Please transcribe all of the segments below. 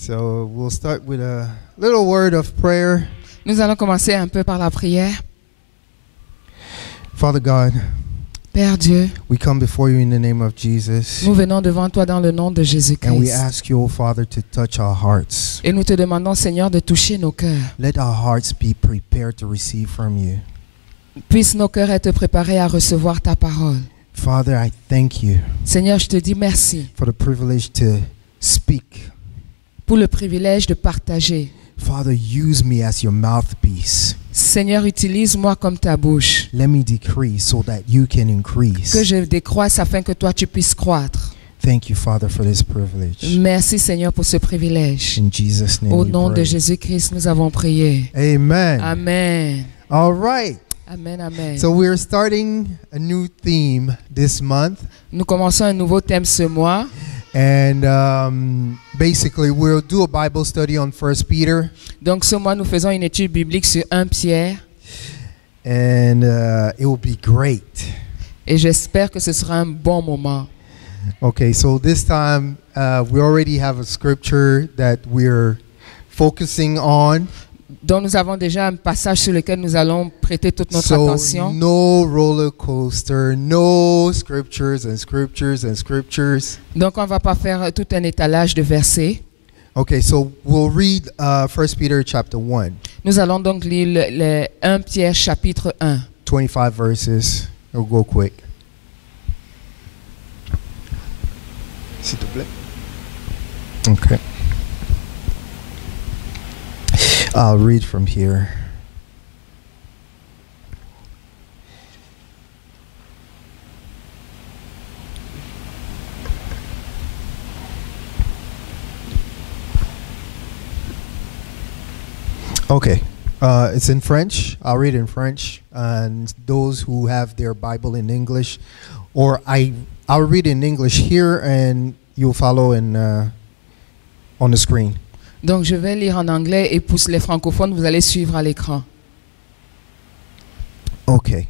So we'll start with a little word of prayer. Nous allons commencer un peu par la prière. Father God, Père Dieu, we come before you in the name of Jesus. nous venons devant toi dans le nom de And we Jésus-Christ. ask you, oh Father, to touch our hearts. Et nous te demandons, Seigneur, de toucher nos cœurs. Let our hearts be prepared to receive from you. Puisse nos cœurs être préparés à recevoir ta parole. Father, I thank you Seigneur, je te dis merci for the privilege to speak. pour le privilège de partager. Father, use me as your mouthpiece. Seigneur, utilise-moi comme ta bouche. Let me decrease so that you can increase. Que je décroisse afin que toi tu puisses croître. Thank you, Father, for this privilege. Merci, Seigneur, pour ce privilège. In Jesus' name Au we nom de pray. Jésus-Christ, nous avons prié. Amen. Amen. All right. Amen, amen. So we're starting a new theme this month. Nous commençons un nouveau thème ce mois. And basically, we'll do a Bible study on 1 Peter. Donc ce mois, nous faisons une étude biblique sur 1 Pierre. And it will be great. Et j'espère que ce sera un bon moment. Okay, so this time we already have a scripture that we're focusing on. Donc nous avons déjà un passage sur lequel nous allons prêter toute notre So attention. no roller coaster, no scriptures and scriptures and scriptures. Donc on ne va pas faire tout un étalage de versets. Okay, so we'll read 1 Peter chapter 1, Nous allons donc lire le 1 Pierre chapitre 1. 25 verses. We'll go quick. S'il te plaît. Okay. I'll read from here. Okay. It's in French. I'll read in French. And those who have their Bible in English, or I'll read in English here and you'll follow in on the screen. Donc je vais lire en anglais et pour les francophones, vous allez suivre à l'écran. Okay.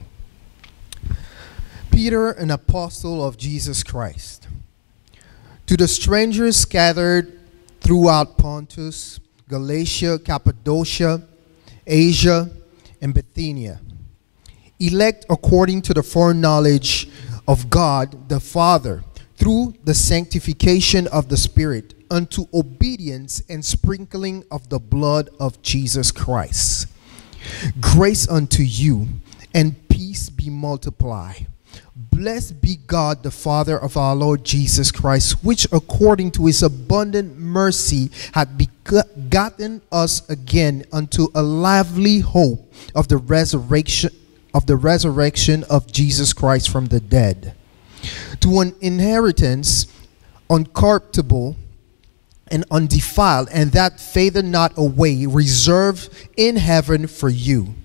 Peter, an apostle of Jesus Christ, to the strangers scattered throughout Pontus, Galatia, Cappadocia, Asia, and Bithynia, elect according to the foreknowledge of God the Father, through the sanctification of the Spirit, unto obedience and sprinkling of the blood of Jesus Christ. Grace unto you, and peace be multiplied. Blessed be God, the Father of our Lord Jesus Christ, which according to his abundant mercy hath begotten us again unto a lively hope of the resurrection of Jesus Christ from the dead, to an inheritance uncorruptible and undefiled, and that fadeth not away, reserved in heaven for you,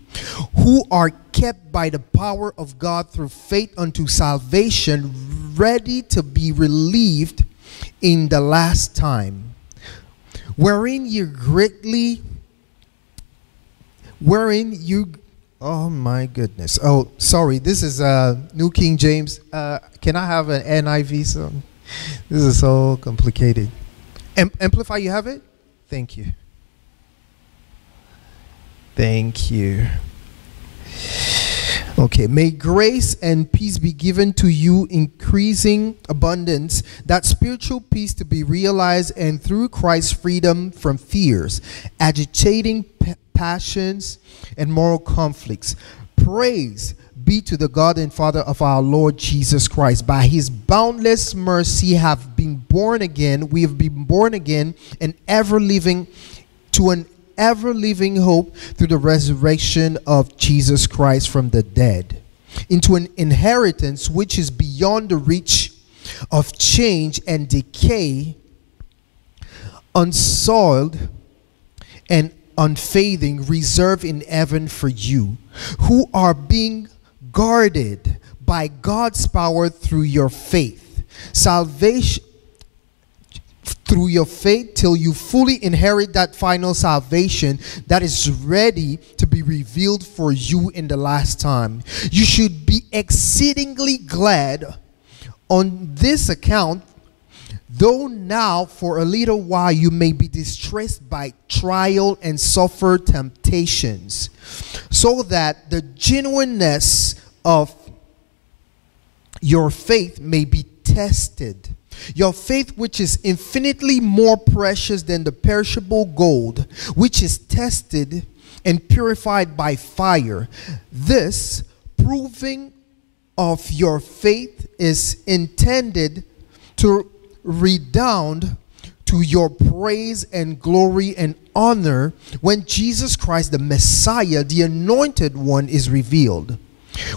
who are kept by the power of God through faith unto salvation, ready to be relieved in the last time, wherein you oh my goodness. Oh, sorry, this is New King James. Can I have an NIV? So this is so complicated. Amplify, you have it? Thank you. Thank you. Okay, may grace and peace be given to you, increasing abundance, that spiritual peace to be realized, and through Christ's freedom from fears, agitating passions, and moral conflicts. Praise be to the God and Father of our Lord Jesus Christ. By his boundless mercy we have been born again, and an ever living hope through the resurrection of Jesus Christ from the dead, into an inheritance which is beyond the reach of change and decay, unsoiled and unfading, reserved in heaven for you, who are being guarded by God's power through your faith. Salvation through your faith till you fully inherit that final salvation that is ready to be revealed for you in the last time. You should be exceedingly glad on this account, Though now for a little while you may be distressed by trial and suffer temptations, so that the genuineness of your faith may be tested. Your faith, which is infinitely more precious than the perishable gold, which is tested and purified by fire. This proving of your faith is intended to redound to your praise and glory and honor when Jesus Christ, the Messiah, the Anointed One, is revealed.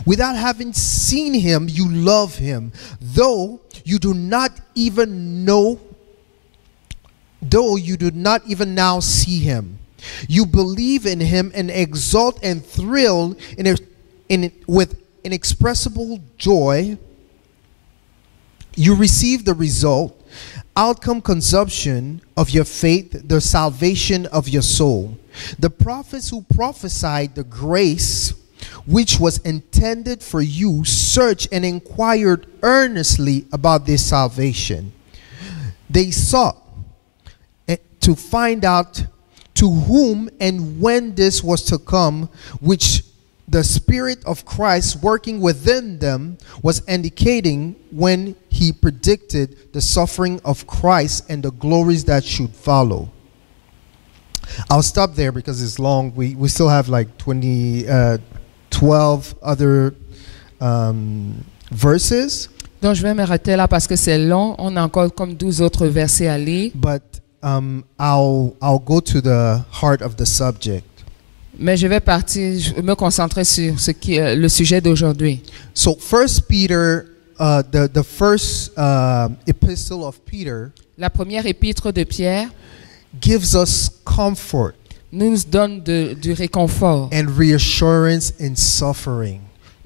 Without having seen him, you love him, though you do not even now see him. You believe in him and exult and thrill with inexpressible joy. You receive the outcome consumption of your faith, the salvation of your soul. The prophets who prophesied the grace which was intended for you searched and inquired earnestly about this salvation. They sought to find out to whom and when this was to come, which the Spirit of Christ working within them was indicating when he predicted the suffering of Christ and the glories that should follow. I'll stop there because it's long. We still have like 12 other verses. Donc je vais m'arrêter là parce que c'est long. On a encore comme 12 autres versets à lire. But I'll go to the heart of the subject. Mais je vais me concentrer sur ce qui est le sujet d'aujourd'hui. So First Peter, the first epistle of Peter, la première épître de Pierre, gives us comfort, nous donne du réconfort and reassurance in suffering.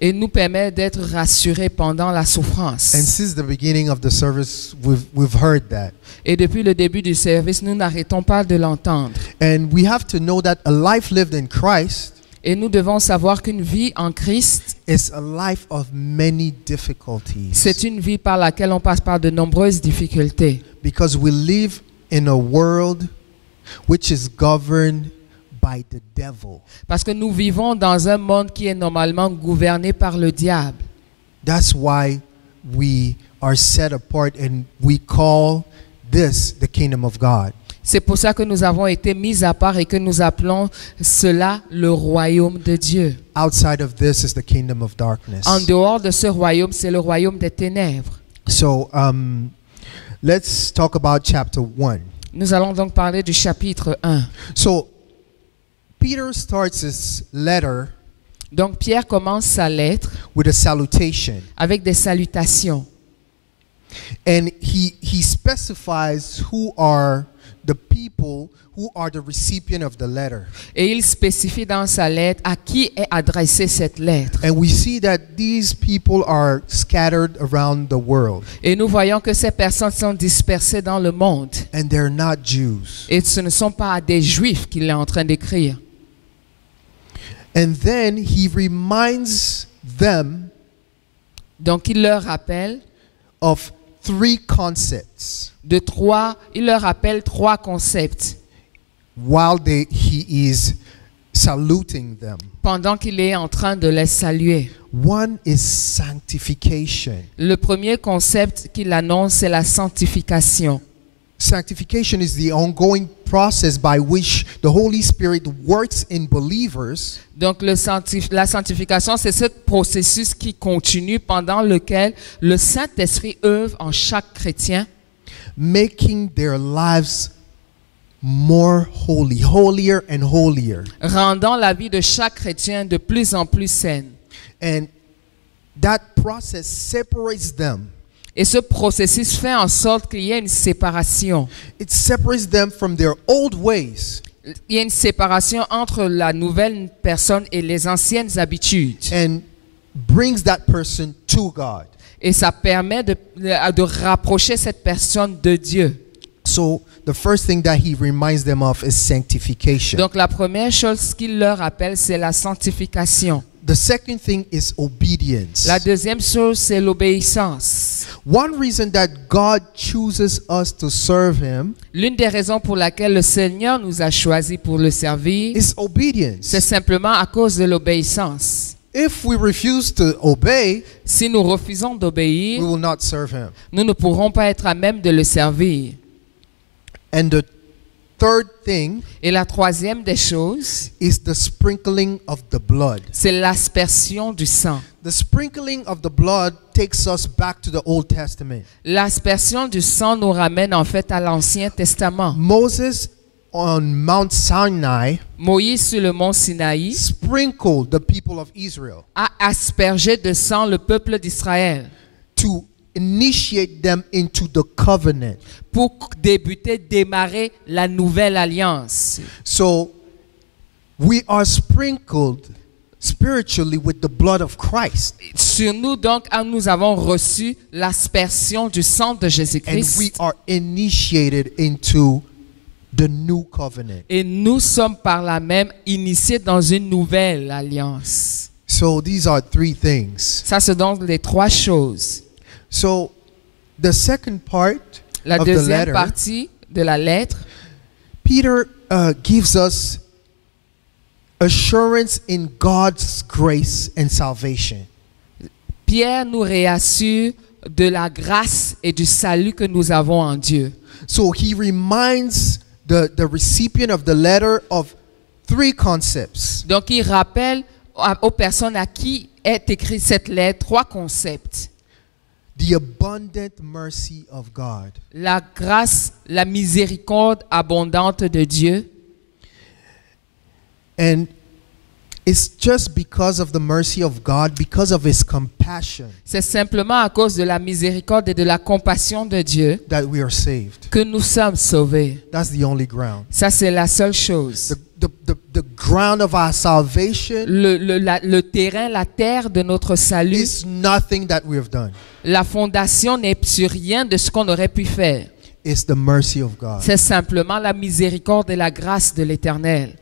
Et nous permet d'être rassurés pendant la souffrance. And since the beginning of the service, we've heard that. Et depuis le début du service, nous n'arrêtons pas de l'entendre. And we have to know that a life lived in Christ, et nous devons savoir qu'une vie en Christ, is a life of many difficulties. C'est une vie par laquelle on passe par de nombreuses difficultés. Because we live in a world which is governed by the devil. Parce que nous vivons dans un monde qui est normalement gouverné par le diable. That's why we are set apart and we call this the kingdom of God. C'est pour ça que nous avons été mis à part et que nous appelons cela le royaume de Dieu. Outside of this is the kingdom of darkness. En dehors de ce royaume, c'est le royaume des ténèbres. So let's talk about chapter 1. Nous allons donc parler du chapitre 1. So Peter starts his letter donc Pierre commence sa lettre with a salutation. Avec des salutations. And he specifies who are the people who are the recipient of the letter. Et il spécifie dans sa lettre à qui est adressée cette lettre. And we see that these people are scattered around the world. Et nous voyons que ces personnes sont dispersées dans le monde. And they're not Jews. Et ce ne sont pas des Juifs qu'il est en train d'écrire. And then he reminds them donc il leur rappelle of 3 concepts. Il leur rappelle 3 concepts. While he is saluting them. Pendant qu'il est en train de les saluer. One is sanctification. Le premier concept qu'il annonce, c'est la sanctification. Sanctification is the ongoing process by which the Holy Spirit works in believers. Donc la sanctification, c'est ce processus qui continue pendant lequel le Saint-Esprit œuvre en chaque chrétien, making their lives more holy, holier and holier. Rendant la vie de chaque chrétien de plus en plus saine. And that process separates them. Et ce processus fait en sorte qu'il y ait une séparation. It separates them from their old ways. Il y a une séparation entre la nouvelle personne et les anciennes habitudes. And brings that person to God. Et ça permet de rapprocher cette personne de Dieu. So the first thing that he reminds them of is sanctification. Donc la première chose qu'il leur rappelle, c'est la sanctification. the second thing is obedience. La deuxième chose, c'est l'obéissance. One reason that God chooses us to serve Him L'une des raisons pour laquelle le Seigneur nous a choisis pour le servir, is obedience. c'est simplement à cause de l'obéissance. If we refuse to obey, Si nous refusons we d'obéir, will not serve Him. nous ne pourrons pas être à même de le servir. And the third thing Et la troisième des choses, is the sprinkling of the blood. c'est l'aspersion du sang. The sprinkling of the blood takes us back to the Old Testament. L'aspersion du sang nous ramène en fait à l'Ancien Testament. Moses on Mount Sinai Moïse sur le mont Sinaï sprinkled the people of Israel a aspergé de sang le peuple d'Israël to initiate them into the covenant. pour démarrer la nouvelle alliance. So we are sprinkled spiritually with the blood of Christ, Sur nous donc, nous avons reçu l'aspersion du sang de and we Jésus-Christ are initiated into the new covenant. et nous sommes par là même initiés dans une nouvelle alliance. So these are three things. Ça, c'est donc les trois choses. So the second part La of the deuxième letter, partie de la lettre, Peter gives us assurance in God's grace and salvation. Pierre nous réassure de la grâce et du salut que nous avons en Dieu. So he reminds the recipient of the letter of three concepts. Donc, il rappelle aux personnes à qui est écrite cette lettre trois concepts. The abundant mercy of God. La grâce, la miséricorde abondante de Dieu. And it's just because of the mercy of God, because of His compassion, C'est simplement à cause de la miséricorde et de la compassion de Dieu that we are saved. que nous sommes sauvés. That's the only ground. Ça, c'est la seule chose. The ground of our salvation Le terrain, la terre de notre salut, is nothing that we have done. la fondation n'est sur rien de ce qu'on aurait pu faire. It's the mercy of God. C'est simplement la miséricorde et la grâce de l'Éternel.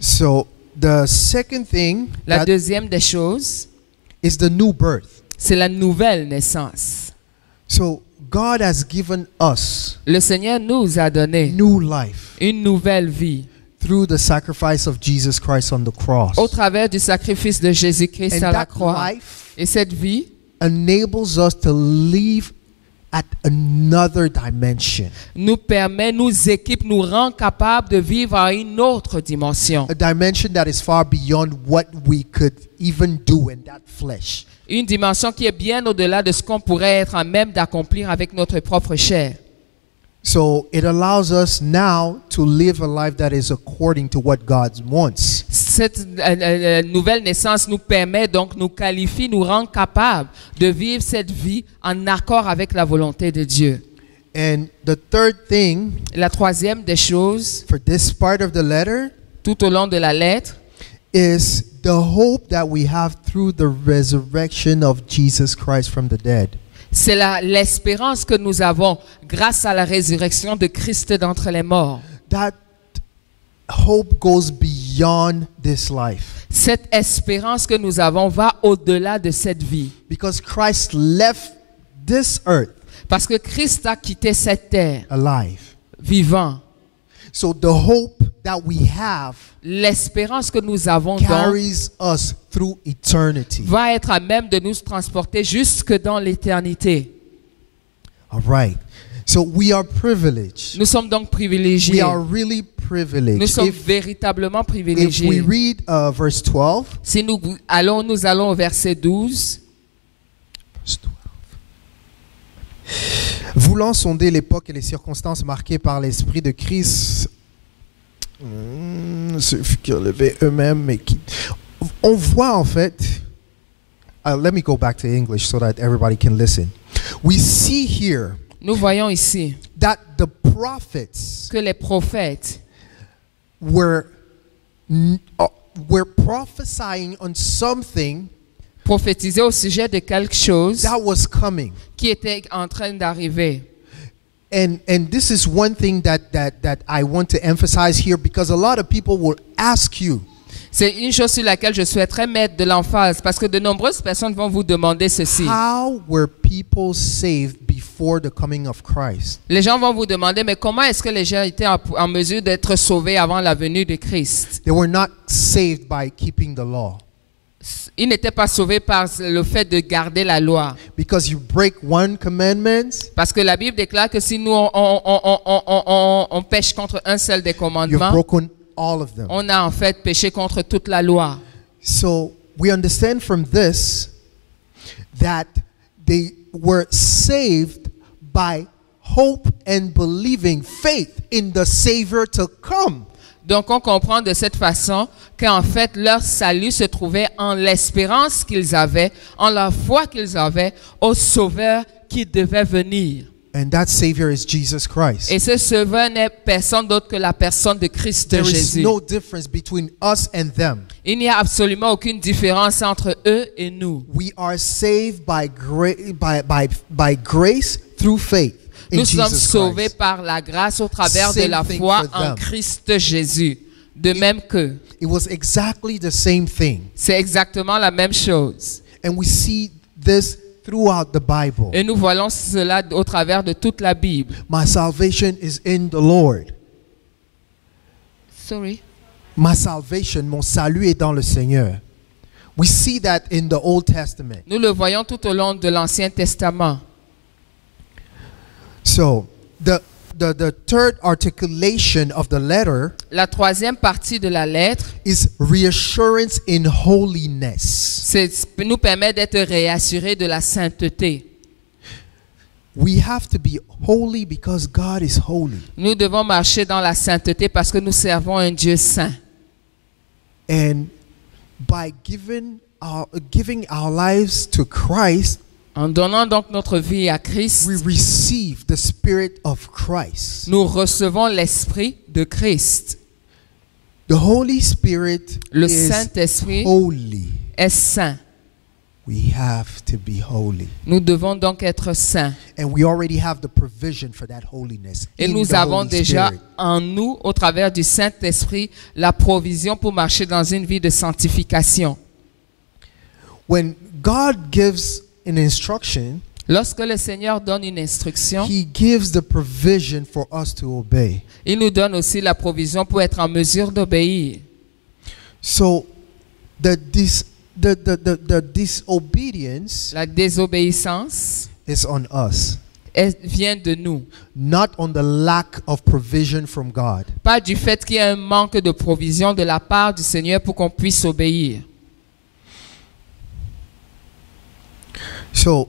So the second thing La that deuxième des choses, is the new birth. c'est la nouvelle naissance. So God has given us Le Seigneur nous a donné new life une nouvelle vie through the sacrifice of Jesus Christ on the cross. au travers du sacrifice de Jésus-Christ And à la that croix. life Et cette vie enables us to live at another dimension, nous permet, nous équipe, nous rend capables de vivre à une autre dimension. a dimension that is far beyond what we could even do in that flesh. Une dimension qui est bien au-delà de ce qu'on pourrait être en même d'accomplir avec notre propre chair. So it allows us now to live a life that is according to what God wants. Cette nouvelle naissance nous permet donc, nous qualifie, nous rend capables de vivre cette vie en accord avec la volonté de Dieu. And the third thing La troisième des choses, for this part of the letter tout au long de la lettre, is the hope that we have through the resurrection of Jesus Christ from the dead. c'est l'espérance que nous avons grâce à la résurrection de Christ d'entre les morts. That hope goes beyond this life Cette espérance que nous avons va au-delà de cette vie. because Christ left this earth Parce que Christ a quitté cette terre alive. vivant. So the hope that we have L'espérance que nous avons donc carries us through eternity. va être à même de nous transporter jusque dans l'éternité. All right. So we are privileged. Nous sommes donc We privilégiés. are really Nous privileged. sommes véritablement If we privilégiés. read verse 12, Si nous allons au verset 12. Voulant sonder l'époque et les circonstances marquées par l'Esprit de Christ, ceux qui ont levé eux-mêmes, mais qui... On voit en fait, let me go back to English so that everybody can listen. We see here Nous voyons ici that the prophets que les prophètes were prophesying on something prophétisaient au sujet de quelque chose that was coming. qui était en train d'arriver. And this is one thing that I want to emphasize here, because a lot of people will ask you, C'est une chose sur laquelle je souhaiterais mettre de l'emphase parce que de nombreuses personnes vont vous demander ceci. How were people saved before the coming of Christ? Les gens vont vous demander, mais comment est-ce que les gens étaient en mesure d'être sauvés avant la venue de Christ? They were not saved by keeping the law. Ils n'étaient pas sauvés par le fait de garder la loi. Because you break one commandment, Parce que la Bible déclare que si nous on pêche contre un seul des you've commandements, broken all of them. on a en fait péché contre toute la loi. So we understand from this that they were saved by hope and believing faith in the Savior to come. Donc on comprend de cette façon qu'en fait leur salut se trouvait en l'espérance qu'ils avaient, en la foi qu'ils avaient au Sauveur qui devait venir. And that Savior is Jesus Christ. Et ce Sauveur n'est personne d'autre que la personne de Christ There is Jésus. no difference between us and them. Il n'y a absolument aucune différence entre eux et nous. We are saved by grace through faith in Nous sommes Jesus sauvés Christ. par la grâce au travers de Same la thing foi for en them. Christ Jésus. De même que It was exactly the same thing. c'est exactement la même chose. And we see this throughout the Bible. Et nous voyons cela au travers de toute la Bible. My salvation is in the Lord. Sorry. My salvation, mon salut est dans le Seigneur. We see that in the Old Testament. Nous le voyons tout au long de l'Ancien Testament. So, the third articulation of the letter La troisième partie de la lettre is reassurance in holiness. nous permet d'être réassurés de la sainteté. We have to be holy because God is holy. Nous devons marcher dans la sainteté parce que nous servons un Dieu saint. And by giving our lives to Christ, En donnant donc notre vie à Christ, we receive the Spirit of Christ. nous recevons l'Esprit de Christ. The Holy Spirit Le is Saint-Esprit holy. est saint. We have to be holy. Nous devons donc être saints. And we already have the provision for that holiness. Et in nous the avons Holy déjà Spirit. en nous, au travers du Saint-Esprit, la provision pour marcher dans une vie de sanctification. When God gives an instruction, Lorsque le Seigneur donne une instruction, He gives the provision for us to obey. il nous donne aussi la provision pour être en mesure d'obéir. So the disobedience La désobéissance is on us, vient de nous. not on the lack of provision from God. Pas du fait qu'il y a un manque de provision de la part du Seigneur pour qu'on puisse obéir. So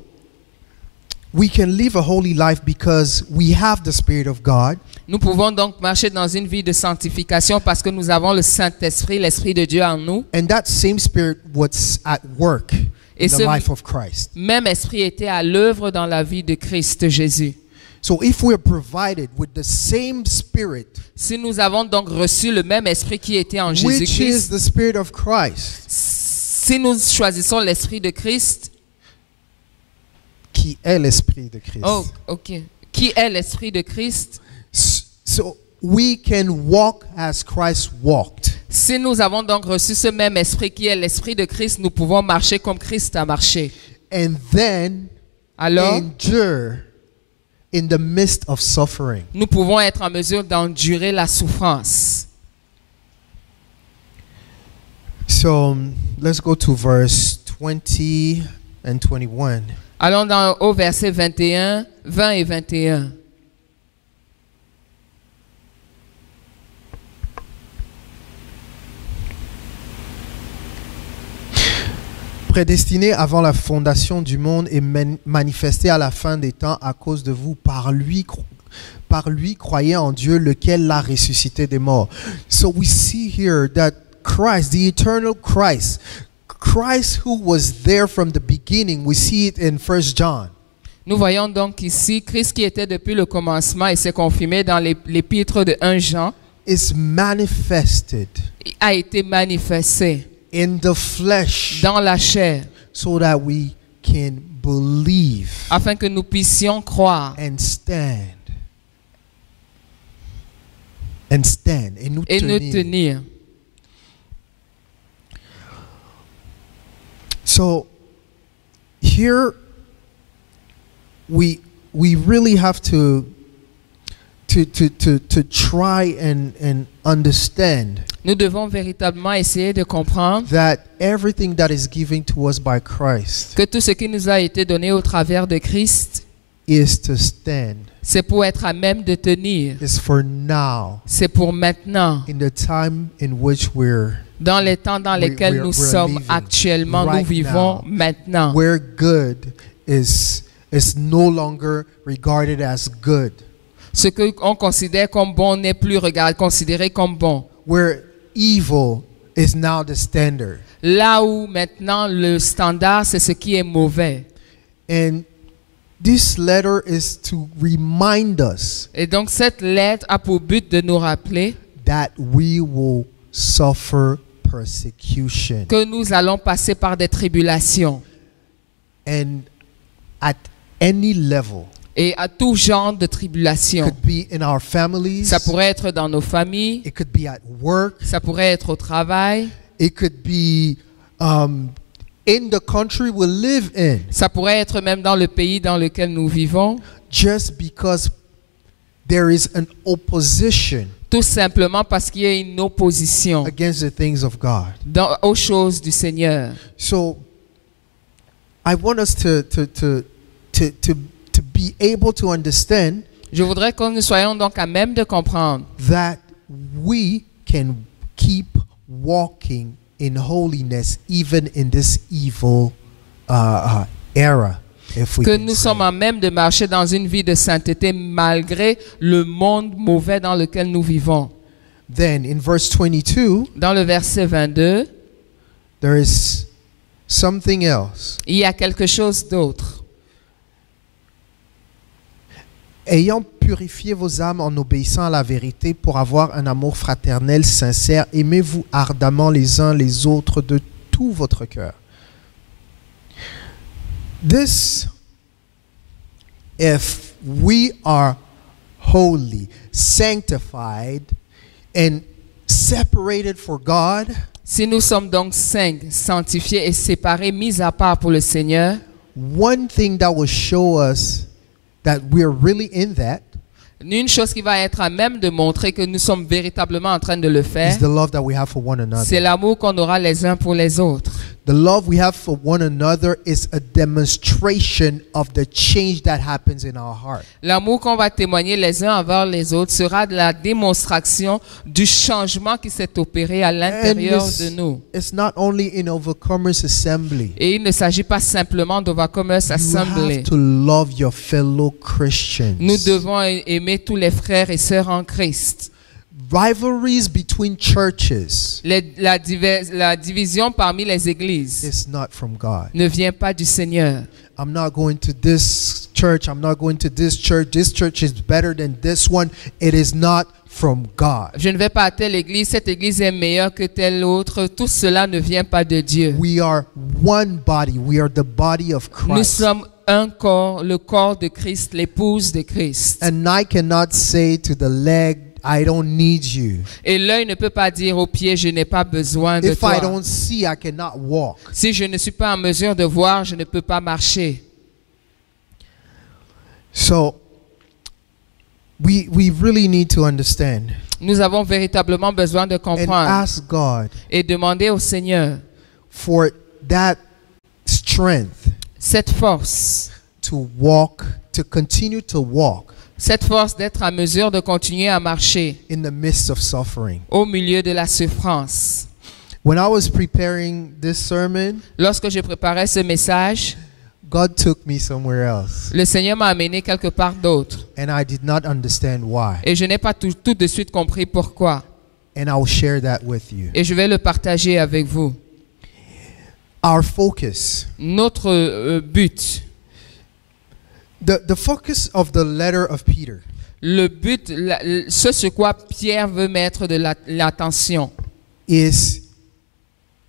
we can live a holy life because we have the Spirit of God. Nous pouvons donc marcher dans une vie de sanctification parce que nous avons le Saint-Esprit, l'Esprit de Dieu en nous. And that same Spirit was at work in Et the ce life of Christ. même Esprit était à l'œuvre dans la vie de Christ Jésus. So if we're provided with the same Spirit, Si nous avons donc reçu le même Esprit qui était en which is Jésus-Christ, the Spirit of Christ, si nous choisissons l'Esprit de Christ, qui est l'Esprit de Christ. oh, ok, qui est l'Esprit de Christ, So we can walk as Christ walked. si nous avons donc reçu ce même Esprit qui est l'Esprit de Christ, nous pouvons marcher comme Christ a marché. And then Alors, endure in the midst of suffering. nous pouvons être en mesure d'endurer la souffrance. So let's go to verse 20 and 21. Allons au verset 21, 20 et 21. Prédestiné avant la fondation du monde et manifesté à la fin des temps à cause de vous, par lui croyez en Dieu, lequel l'a ressuscité des morts. So we see here that Christ, the eternal Christ, Christ who was there from the beginning, we see it in 1 John. Nous voyons donc ici Christ qui était depuis le commencement et s'est confirmé dans l'épître de 1 Jean, Is manifested a été manifesté in the flesh dans la chair so that we can believe afin que nous puissions croire and stand. And stand. Et nous et nous tenir. tenir. So here we really have to try and understand Nous devons véritablement essayer de comprendre that everything that is given to us by Christ que tout ce qui nous a été donné au travers de Christ, is to stand. c'est pour être à même de tenir. Is for now, C'est pour maintenant, in the time in which we're dans les temps dans lesquels nous we're sommes living actuellement, nous right vivons now, maintenant. where good is no longer regarded as good, Ce qu'on considère comme bon n'est plus considéré comme bon. where evil is now the standard. Là où maintenant le standard, c'est ce qui est mauvais. And this letter is to remind us Et donc cette lettre a pour but de nous rappeler that we will suffer persecution. que nous allons passer par des tribulations. And at any level, Et à tout genre de tribulations. could be in our families, Ça pourrait être dans nos familles, it could be at work, ça pourrait être au travail, it could be in the country we live in, ça pourrait être même dans le pays dans lequel nous vivons, just because there is an opposition tout simplement parce qu'il y a une opposition against the things of God. aux choses du Seigneur. So I want us to be able to understand Je voudrais que nous soyons donc à même de comprendre that we can keep walking in holiness even in this evil era, if we que can nous say. sommes à même de marcher dans une vie de sainteté malgré le monde mauvais dans lequel nous vivons. Then in verse 22, Dans le verset 22, there is something else. il y a quelque chose d'autre. Ayant purifié vos âmes en obéissant à la vérité pour avoir un amour fraternel sincère, aimez-vous ardemment les uns les autres de tout votre cœur. This, if we are holy, sanctified, and separated for God, Si nous sommes donc saints, sanctifiés et séparés, mis à part pour le Seigneur, one thing that will show us that we're really in that une chose qui va être à même de montrer que nous sommes véritablement en train de le faire, is the love that we have for one c'est another. l'amour qu'on aura les uns pour les autres. The love we have for one another is a demonstration of the change that happens in our heart. L'amour qu'on va témoigner les uns envers les autres sera de la démonstration du changement qui s'est opéré à l'intérieur de nous. It's not only in Overcomers Assembly. Et il ne s'agit pas simplement d'Overcomers You Assembly. have to love your fellow Christians. Nous devons aimer tous les frères et sœurs en Christ. Rivalries between churches La division parmi les églises is not from God. ne vient pas du Seigneur. I'm not going to this church. I'm not going to this church. This church is better than this one. It is not from God. Je ne vais pas à telle église, cette église est meilleure que telle autre. Tout cela ne vient pas de Dieu. We are one body. We are the body of Nous Christ. sommes un corps, le corps de Christ, l'épouse de Christ. And I cannot say to the leg, I don't need you. Et l'œil ne peut pas dire au pied, je n'ai pas besoin de If I toi. don't see, I cannot walk. Si je ne suis pas en mesure de voir, je ne peux pas marcher. So we really need to understand Nous avons véritablement besoin de and comprendre ask God et demander au Seigneur for that strength cette force, to walk, to continue to walk cette force d'être en mesure de continuer à marcher in the midst of suffering. au milieu de la souffrance. When I was preparing this sermon, Lorsque je préparais ce message, God took me somewhere else, le Seigneur m'a amené quelque part d'autre. and I did not understand why. Et je n'ai pas tout de suite compris pourquoi. And I will share that with you. Et je vais le partager avec vous. Our focus, Notre but, the focus of the letter of Peter le but, ce sur quoi Pierre veut mettre de l'attention, is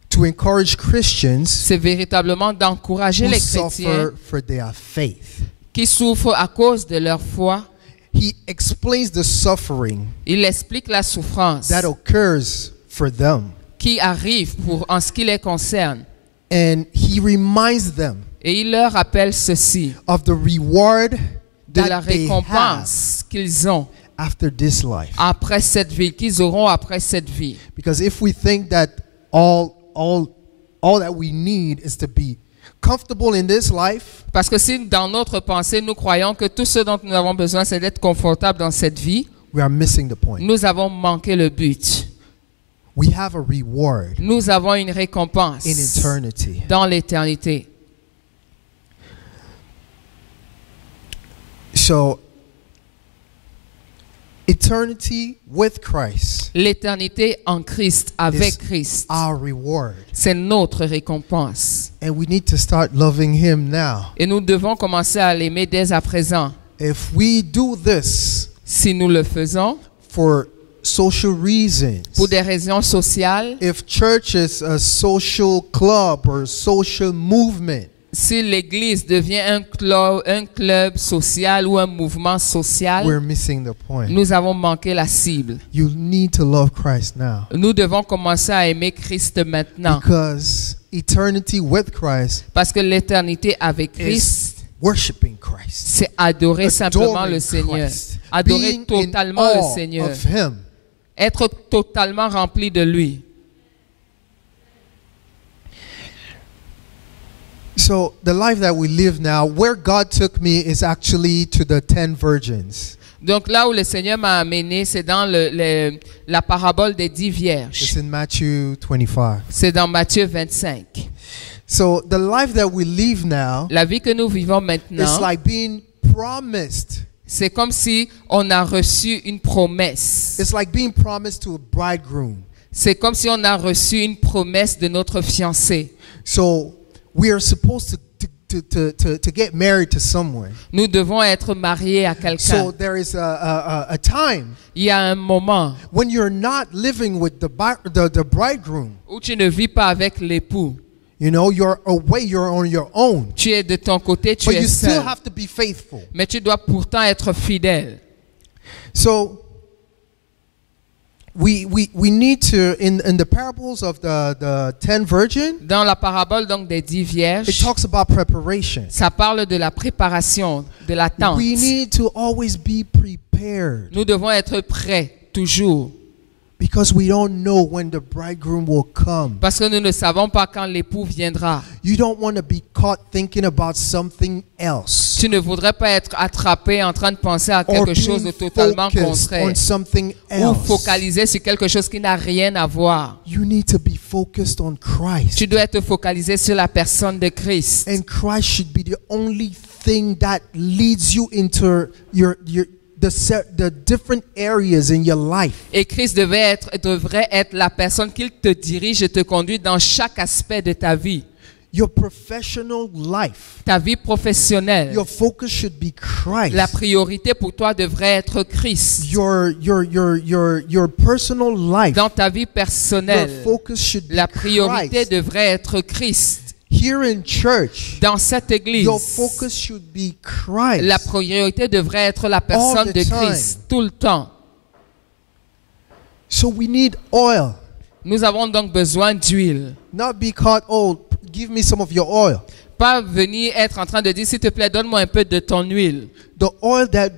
to encourage Christians c'est véritablement d'encourager who les suffer chrétiens for their faith. qui souffrent à cause de leur foi. He explains the suffering Il explique la souffrance that occurs for them. qui arrive en ce qui les concerne. And he reminds them Et il leur rappelle ceci, of the reward de la that they have récompense qu'ils ont after this life. après cette vie, qu'ils auront après cette vie. Because if we think that all that we need is to be comfortable in this life, Parce que si dans notre pensée, nous croyons que tout ce dont nous avons besoin, c'est d'être confortable dans cette vie, we are missing the point. nous avons manqué le but. We have a reward Nous avons une récompense in eternity. dans l'éternité. So, eternity with Christ L'éternité en Christ, avec is Christ, our reward. c'est notre récompense. And we need to start loving him now. Et nous devons commencer à l'aimer dès à présent. If we do this Si nous le faisons, for social reasons, pour des raisons sociales, if church is a social club or social movement, si l'Église devient un club social ou un mouvement social, we're missing the point. nous avons manqué la cible. You need to love Christ now. Nous devons commencer à aimer Christ maintenant. Because eternity with Christ Parce que l'éternité avec is Christ, worshiping Christ. c'est adorer simplement Adoring le Seigneur. Christ. Adorer Being in totalement le awe Seigneur. of him. Être totalement rempli de lui. So the life that we live now, where God took me is actually to the 10 virgins. Donc là où le Seigneur m'a amené, c'est dans la parabole des 10 It's vierges. in Matthew 25. C'est dans Matthieu 25. So the life that we live now La vie que nous vivons is maintenant, like being promised. c'est comme si on a reçu une promesse. It's like being promised to a bridegroom. C'est comme si on a reçu une promesse de notre fiancé. So we are supposed to get married to someone. Nous devons être mariés à quelqu'un. So there is a time Il y a un moment when you're not living with the bridegroom. où tu ne vis pas avec l'époux. You know, you're away, you're on your own. Tu es de ton côté, tu But es you still seul. have to be faithful. Mais tu dois pourtant être fidèle. So we need to, in the parables of the 10 virgins, Dans la parabole donc des 10 it vierges, talks about preparation. ça parle de la préparation, de l'attente. We need to always be prepared Nous devons être prêts toujours. because we don't know when the bridegroom will come. Parce que nous ne savons pas quand l'époux viendra. You don't want to be caught thinking about something else Tu ne voudrais pas être attrapé en train de penser à or quelque chose de being totalement focused contraire on something ou else. focalisé sur quelque chose qui n'a rien à voir. You need to be focused on Christ. Tu dois être focalisé sur la personne de Christ. And Christ should be the only thing that leads you into the different areas in your life. Et Christ devrait être la personne qui te dirige et te conduit dans chaque aspect de ta vie. Your professional life, Ta vie professionnelle. your focus should be Christ. La priorité pour toi devrait être Christ. Your personal life, Dans ta vie your personnelle, focus should be la priorité Christ. devrait être Christ. Here in church, Dans cette église, your focus should be Christ. la priorité devrait être la personne All the de time. Christ tout le temps. So we need oil. Nous avons donc besoin d'huile. Not be caught, oh, give me some of your oil. Pas venir être en train de dire, s'il te plaît, donne-moi un peu de ton huile. The oil that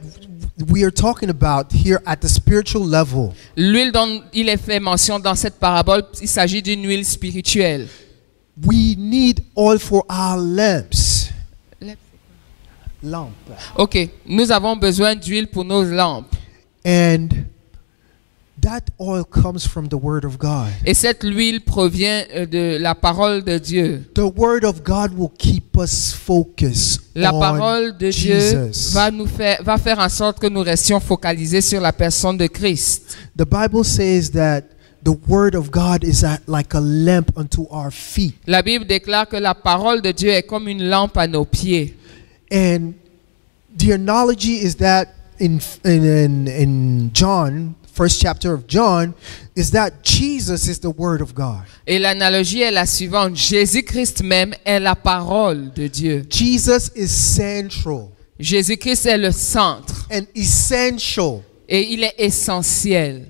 we are talking about here at the spiritual level L'huile dont il est fait mention dans cette parabole, il s'agit d'une huile spirituelle. we need oil for our lamps. Lamp. Ok, nous avons besoin d'huile pour nos lampes. And that oil comes from the Word of God. Et cette huile provient de la parole de Dieu. The Word of God will keep us focused La on parole de Dieu Jesus. va faire en sorte que nous restions focalisés sur la personne de Christ. The Bible says that the Word of God is like a lamp unto our feet. La Bible déclare que la parole de Dieu est comme une lampe à nos pieds. And the analogy is that in John, first chapter of John, is that Jesus is the Word of God. Et l'analogie est la suivante. Jésus-Christ même est la parole de Dieu. Jesus is central Jésus-Christ est le centre and essential et il est essentiel.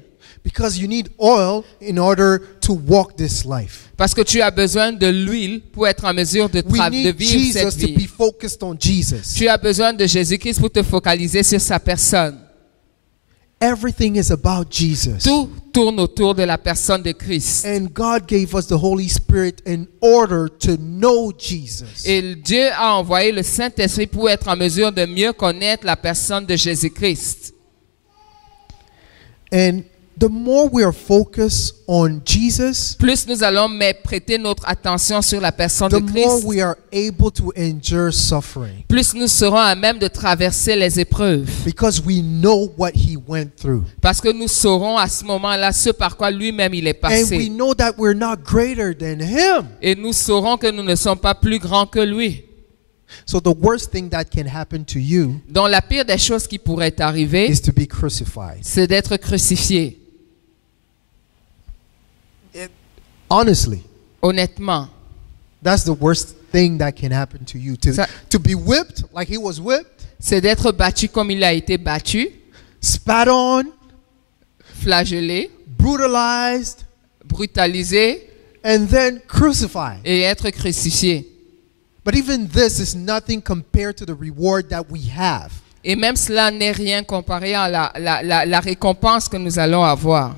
Because you need oil in order to walk this life. Parce que tu as besoin de l'huile pour être en mesure de We vivre need cette Jesus to be vie. focused on Jesus. Tu as besoin de Jésus-Christ pour te focaliser sur sa personne. Everything is about Jesus. Tout tourne autour de la personne de Christ. And God gave us the Holy Spirit in order to know Jesus. Et Dieu a envoyé le Saint-Esprit pour être en mesure de mieux connaître la personne de Jésus-Christ. And the more we are focused on Jesus, Plus nous allons prêter notre attention sur la personne the de more Christ, we are able to endure suffering. plus nous serons à même de traverser les épreuves. Because we know what he went through. Parce que nous saurons à ce moment-là ce par quoi lui-même il est And we passé. know that we're not greater than him. Et nous saurons que nous ne sommes pas plus grands que lui. So the worst thing that can happen to you Donc la pire des choses qui pourraient t'arriver, is to be crucified. c'est d'être crucifié. Honestly, Honnêtement, that's the worst thing that can happen to you. Ça- To be whipped like he was whipped, c'est d'être battu comme il a été battu, spat on, flagellé, brutalized, brutalisé and then crucified. et être crucifié. But even this is nothing compared to the reward that we have. Et même cela n'est rien comparé à la récompense que nous allons avoir.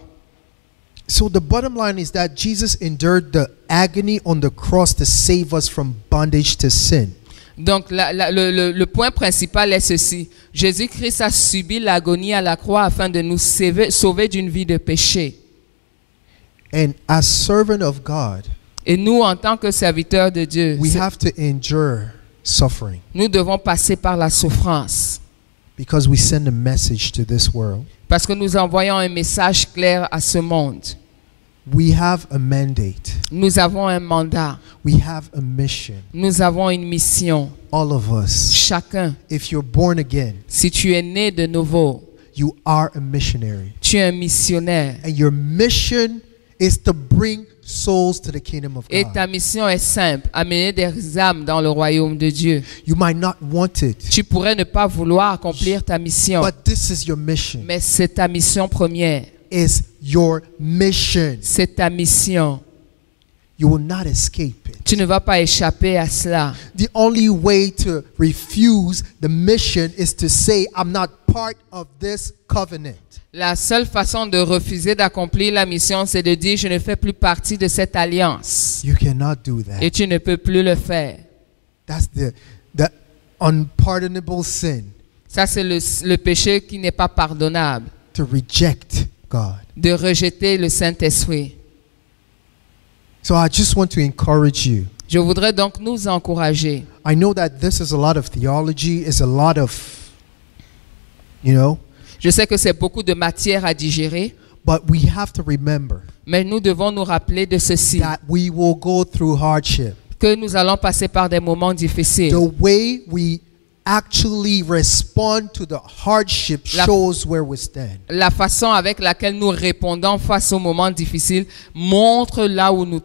So the bottom line is that Jesus endured the agony on the cross to save us from bondage to sin. Donc le point principal est ceci. Jésus-Christ a subi l'agonie à la croix afin de nous sauver d'une vie de péché. And as servant of God, Et nous, en tant que serviteurs de Dieu, we have to endure suffering nous devons passer par la souffrance. because we send a message to this world. Parce que nous envoyons un message clair à ce monde. We have a mandate. Nous avons un mandat. We have a mission. Nous avons une mission. All of us. Chacun. If you're born again, Si tu es né de nouveau, you are a missionary. tu es un missionnaire. And your mission is to bring souls to the kingdom of Et ta God. mission est simple, amener des âmes dans le royaume de Dieu. You might not want it, Tu pourrais ne pas vouloir accomplir ta mission, but this is your mission. mais c'est ta mission première. It's your mission. C'est ta mission. You will not escape it. Tu ne vas pas échapper à cela. The only way to refuse the mission is to say, I'm not part of this covenant. La seule façon de refuser d'accomplir la mission, c'est de dire, je ne fais plus partie de cette alliance. You cannot do Et that. tu ne peux plus le faire. That's the unpardonable sin, Ça, c'est le péché qui n'est pas pardonnable, to reject God. de rejeter le Saint-Esprit. So I just want to encourage you. Je voudrais donc nous encourager. I know that this is a lot of theology, is a lot of, Je sais que c'est beaucoup de matière à digérer, but we have to remember mais nous devons nous rappeler de ceci, that we will go through hardship. que nous allons passer par des moments difficiles. The way we actually respond to the hardship La- shows where we stand. La façon avec laquelle nous répondons face aux moments difficiles montre là où nous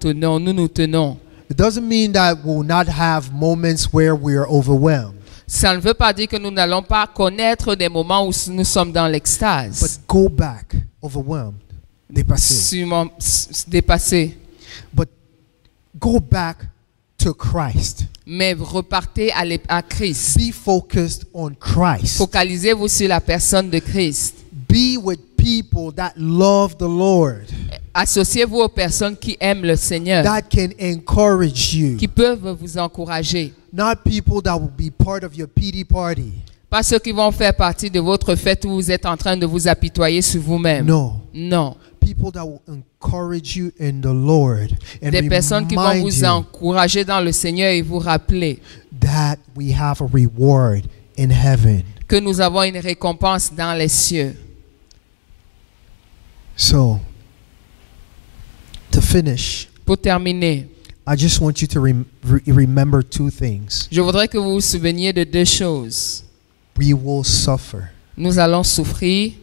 nous tenons. It doesn't mean that we'll not have moments where we are overwhelmed, Ça ne veut pas dire que nous n'allons pas connaître des moments où nous sommes dans l'extase. but go back overwhelmed, dépassé. Dépassé. But go back to Christ. Mais repartez à Christ. Be focused on Christ. Focalisez-vous sur la personne de Christ. Be with people that love the Lord, Associez-vous aux personnes qui aiment le Seigneur, that can encourage you, qui peuvent vous encourager. not people that will be part of your pity party. Pas ceux qui vont faire partie de votre fête où vous êtes en train de vous apitoyer sur vous-même. No. Non. People that will encourage you in the Lord and Des personnes qui vont remind vous you encourager dans le Seigneur et vous rappeler that we have a reward in heaven. que nous avons une récompense dans les cieux. So, to finish, Pour terminer, I just want you to remember two things. je voudrais que vous vous souveniez de deux choses. We will suffer, Nous allons souffrir,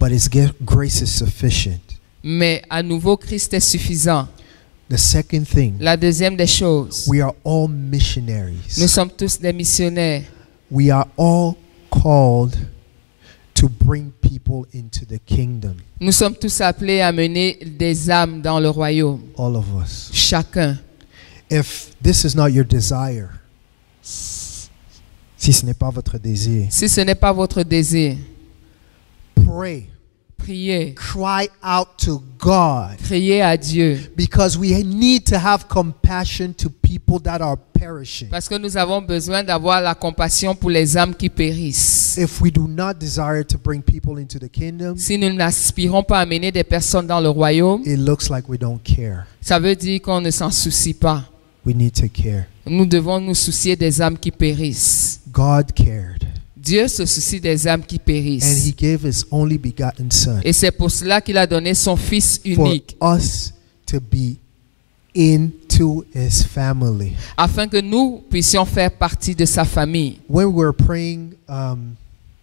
but His grace is sufficient. mais à nouveau, Christ est suffisant. The second thing, La deuxième des choses, we are all nous missionaries. sommes tous des missionnaires. We are all called to bring people into the kingdom. Nous sommes tous appelés à mener des âmes dans le royaume. All of us. Chacun. If this is not your desire, si ce n'est pas votre désir, Si ce n'est pas votre désir, pray. priez. Cry out to God, Criez à Dieu. because we need to have compassion to people that are perishing. Parce que nous avons besoin d'avoir la compassion pour les âmes qui périssent. If we do not desire to bring people into the kingdom, Si nous n'aspirons pas à mener des personnes dans le royaume, it looks like we don't care. ça veut dire qu'on ne s'en soucie pas. We need to care. Nous devons nous soucier des âmes qui périssent. God cared, Dieu se soucie des âmes qui and périssent. He gave His only begotten Son Et c'est pour cela qu'il a donné son Fils for unique, us to be into His family. afin que nous puissions faire partie de sa famille. When we were praying,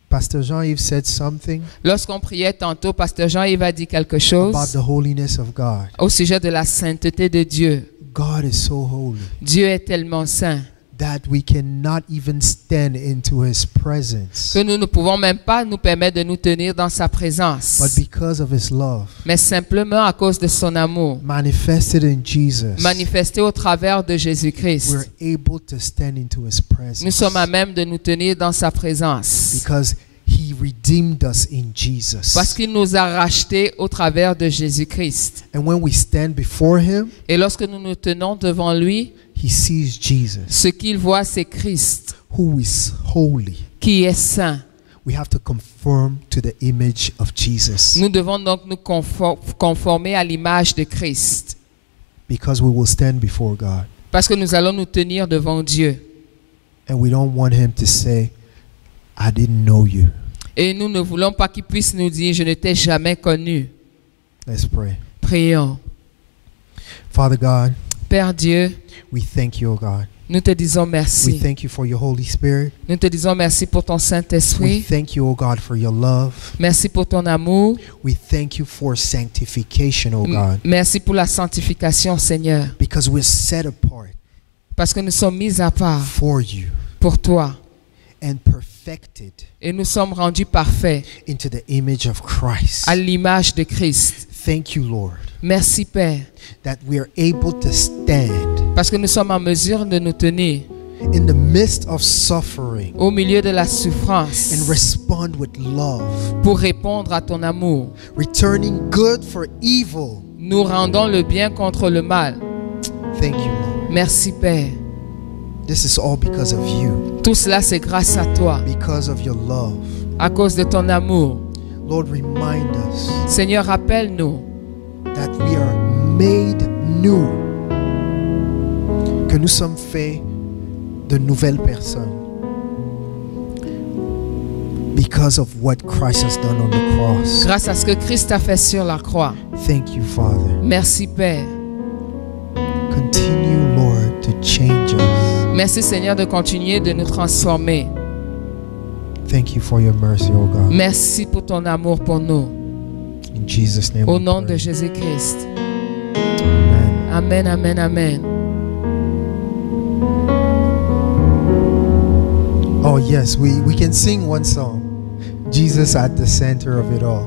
Pastor Jean-Yves said something Lorsqu'on priait tantôt, Pasteur Jean-Yves a dit quelque about chose the holiness of God. au sujet de la sainteté de Dieu. God is so holy Dieu est tellement saint that we cannot even stand into His presence. que nous ne pouvons même pas nous permettre de nous tenir dans sa présence. But because of His love, Mais simplement à cause de son amour, manifested in Jesus, manifesté au travers de we're Jésus-Christ, able to stand into His nous presence. sommes à même de nous tenir dans sa présence. Because He redeemed us in Jesus. Parce qu'il nous a rachetés au travers de Jésus-Christ. And when we stand before Him, Et lorsque nous nous tenons devant lui, He sees Jesus, ce qu'il voit, c'est Christ, who is holy. qui est saint. We have to conform to the image of Jesus, Nous devons donc nous conformer à l'image de Christ. because we will stand before God. Parce que nous allons nous tenir devant Dieu. And we don't want Him to say, I didn't know you. Et nous ne voulons pas qu'il puisse nous dire, je ne t'ai jamais connu. Let's pray. Prions. Father God, Père Dieu, we thank you, O God. nous te disons We merci. thank you for your Holy Spirit. Nous te disons merci pour ton We Saint-Esprit. thank you, O God, for your love. Merci pour ton amour. We thank you for sanctification, O God, Merci pour la sanctification, Seigneur. because we're set apart Parce que nous sommes mis à part for you pour toi. and perfected Et nous sommes rendus parfaits into the image of Christ. à l'image de Christ. Thank you, Lord, Merci, Père. that we are able to stand Parce que nous sommes en mesure de nous tenir in the midst of suffering au milieu de la and souffrance respond with love, pour répondre à ton amour. returning good for evil. Nous rendons le bien contre le mal. Thank you, Lord. Merci, Père. This is all because of you, Tout cela, c'est grâce à toi, because of your love. à cause de ton amour. Lord, remind us Seigneur, rappelle-nous that we are made new, que nous sommes faits de nouvelles personnes because of what Christ has done on the cross. grâce à ce que Christ a fait sur la croix. Thank you, Father. Merci, Père. Continue, Lord, to change us. Merci, Seigneur, de continuer de nous transformer. Thank you for your mercy, O God. Merci pour ton amour pour nous. In Jesus' name Au we nom de pray. Jésus-Christ. Amen. Amen, amen, amen. Oh yes, we can sing one song. Jesus at the center of it all.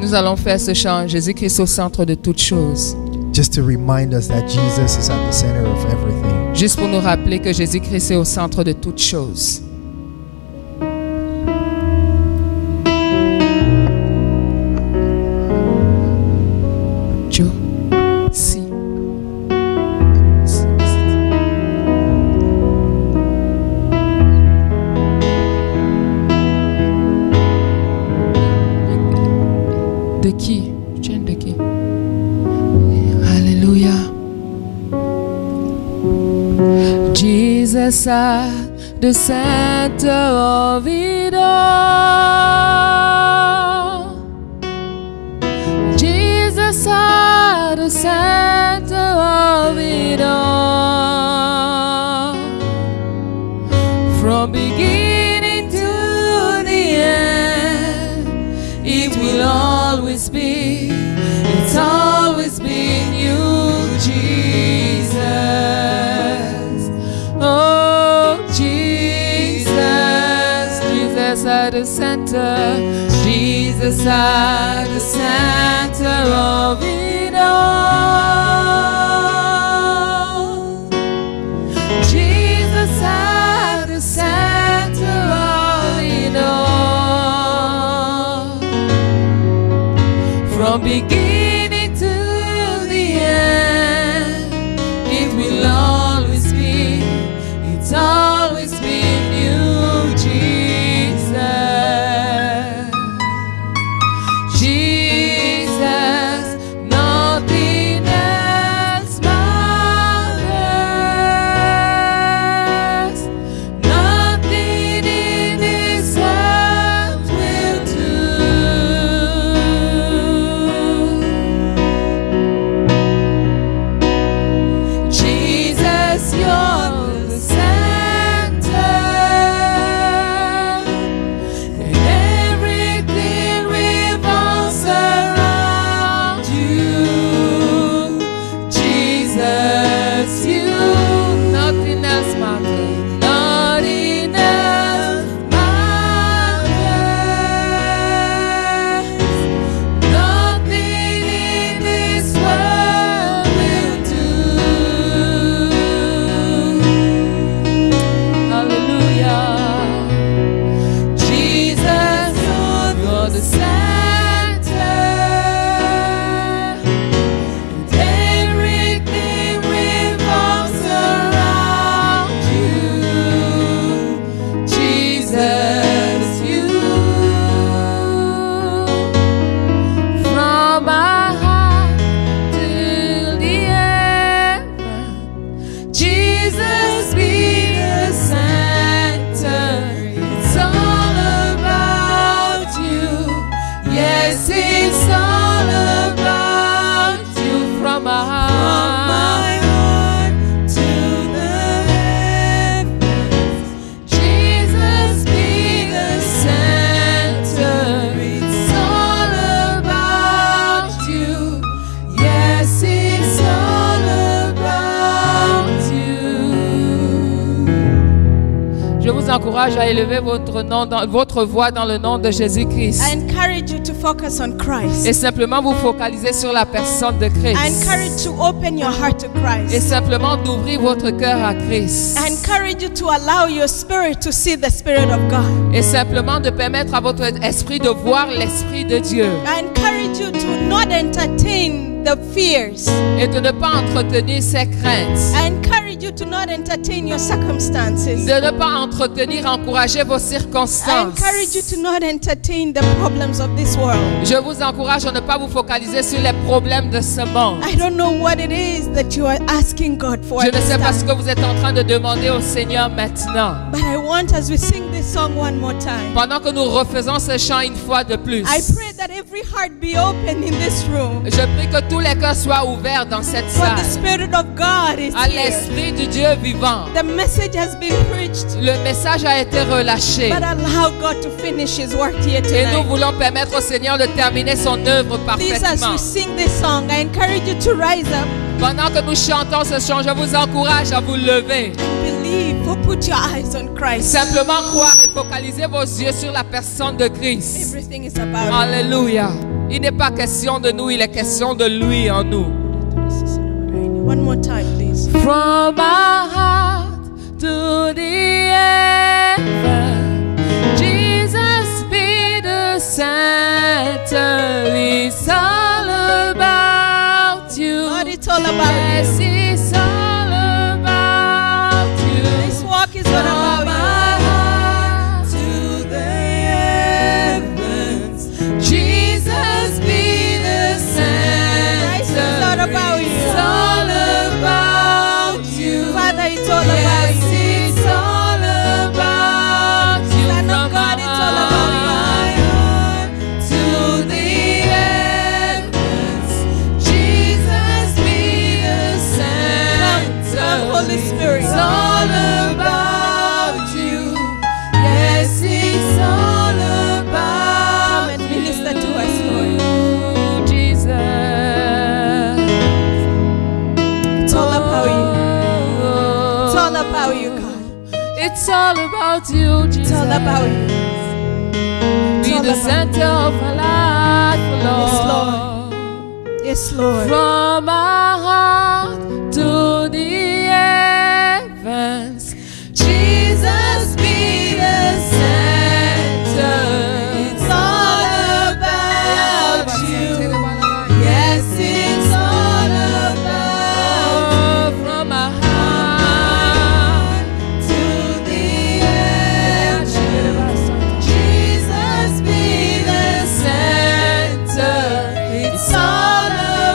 Nous allons faire ce chant, Jésus-Christ au centre de toutes choses. Just to remind us that Jesus is at the center of everything. Juste pour nous rappeler que Jésus-Christ est au centre de toutes choses. Dieu, si. De qui? Tu viens de qui? Alléluia. Jesus at the center of it all. Jesus at the center of it all. From beginning to the end, it will always be. It's always been you, Jesus. Oh, Jesus, Jesus at the center. Jesus at the center of it all. Jesus at the center of it all. From beginning to the end, it will always be, it's always been you, Jesus. Jesus, nothing else matters. Nothing in this world will do. Jesus, you're the center, and everything revolves around you. Jesus, you, nothing else matters. Nothing else matters. Nothing in this world will do. Hallelujah. Jesus, you're the center, and everything revolves around you. Jesus, you, from my heart to the end. Jesus be the center. It's all about you. Yes, it's all about you. From my heart to the heavens. Jesus be the center. It's all about you. Yes, it's all about you. Je vous encourage à élever votre nom, votre voix dans le nom de Jésus-Christ. I encourage you to focus on Christ. Et simplement vous focaliser sur la personne de I Christ. encourage you to open your heart to Et Christ. simplement d'ouvrir votre cœur à Christ. I encourage you to allow your spirit to see the Spirit of God. Et simplement de permettre à votre esprit de voir l'Esprit de Dieu. I encourage you to not entertain the fears. Et de ne pas entretenir ses craintes. I encourage you to not entertain your circumstances. De ne pas entretenir, encourager vos I circonstances. encourage you to not entertain the problems of this world. Je vous encourage à ne pas vous focaliser sur les problèmes de ce monde. I don't know what it is that you are asking God for Je at ne this sais pas ce time. que vous êtes en train de demander au Seigneur maintenant. But I want, as we sing this song one more time, Pendant que nous refaisons ce chant une fois de plus. I pray that every heart be open in this room. Je prie que tous les cœurs soient ouverts dans cette For the salle. Spirit of God is À here. l'Esprit du Dieu vivant. The message has been preached, Le message a été relâché. but allow God to finish His work here Et nous tonight. voulons permettre au Seigneur de terminer son œuvre Please, as parfaitement. we sing this song, I encourage you to rise up Pendant que nous chantons ce chant, je vous encourage à vous lever. and believe, or put your eyes on Christ. Simplement croire et focaliser vos yeux sur la personne de Christ. Everything is about Him. Alléluia. Il n'est pas question de nous, il est question de lui en nous. One more time, please. From our heart to the heaven, Jesus be the center. It's all about you. Lord, it's all about Yes, you. it's all about you. This walk is not about you. To the heavens, Jesus be the center. Christ is not about you. It's all about you. Father, it's all about Yes, you. it's all about you. Son of From God, it's all about my heart to the heavens, Jesus be the center. Come, Holy Spirit. It's all about you. Yes, it's all about Come and minister to us, you, Jesus. It's all about you. It's all about you, God. It's all about you, Jesus. It's all about you. Be all the about center of our life. Yes, Lord. From our heart to the heavens, Jesus be the center. It's all about you. Yes, it's all about From our heart to the heavens. Jesus be the center. It's all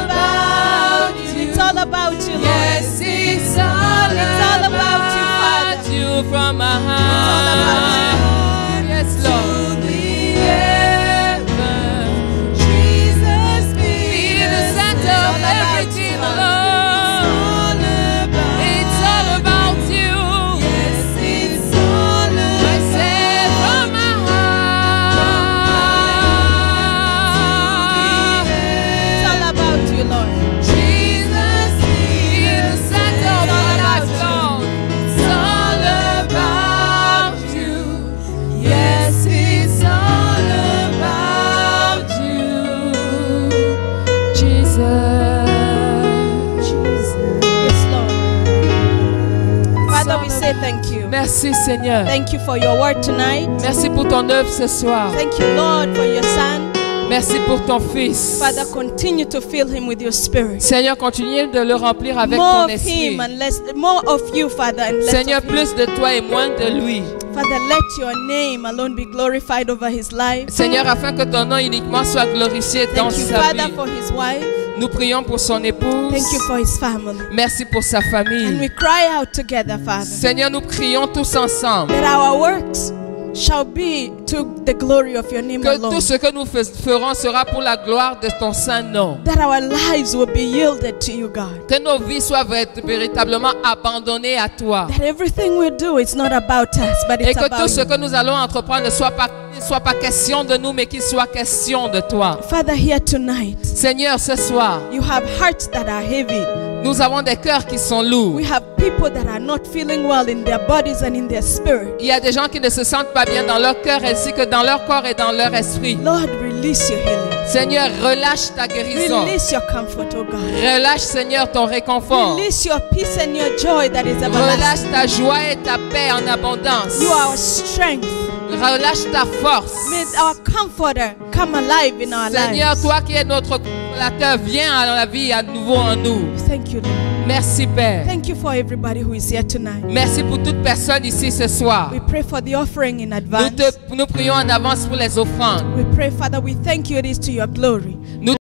about you. It's all about you, Lord. Yes, it's all about you, Father. you from our all heart. about Yes, Lord. To the heavens. Jesus be the center of everything, Lord. It's all about you. Yes, it's all I say from my heart. It's all about you, Lord. Jesus be the center of my life, Lord. It's all about you. Yes, it's all about you. Jesus. Yes, Lord. Father, we say thank you. Merci, Seigneur. Thank you for your word tonight. Merci pour ton œuvre ce soir. Thank you, Lord, for your son. Merci pour ton Fils. Father, continue to fill him with your spirit. Seigneur, continue de le remplir avec More ton of esprit. him and less, more of you, Father, and less Seigneur, of him. plus de toi et moins de lui. Father, let your name alone be glorified over his life. Seigneur, afin que ton nom uniquement soit glorifié dans Thank you, sa Father, vie. for his wife. Nous prions pour son épouse. Thank you for his family. Merci pour sa And famille. we cry out together, Father, Seigneur, nous prions tous ensemble that our works shall be to the glory of your name que alone. tout ce que nous ferons sera pour la gloire de ton saint nom. That our lives will be yielded to you, God. Que nos vies soient véritablement abandonnées à toi. That everything we do, it's not about us, but Et it's que about tout ce you. que nous allons entreprendre ne soit pas question de nous, mais qu'il soit question de toi. Father, here tonight, Seigneur, ce soir, you have hearts that are heavy. nous avons des cœurs qui sont lourds. We have people that are not feeling well in their bodies and in their spirit. Il y a des gens qui ne se sentent pas bien dans leur cœur ainsi que dans leur corps et dans leur esprit. Lord, release your healing. Seigneur, relâche ta guérison. Release your comfort, oh God. Relâche, Seigneur, ton réconfort. Release your peace and your joy that is everlasting. Relâche ta joie et ta paix en abondance. You are our strength. Relâche ta force. May our comforter come alive in our Seigneur, lives. toi qui es notre consolateur, viens à la vie à nouveau en nous. Thank you, Lord. Merci, Père. Thank you for everybody who is here tonight. Merci pour toute personne ici ce soir. We pray for the offering in advance. Nous prions en avance pour les offrandes. We pray, Father, we thank you, it is to your glory. Nous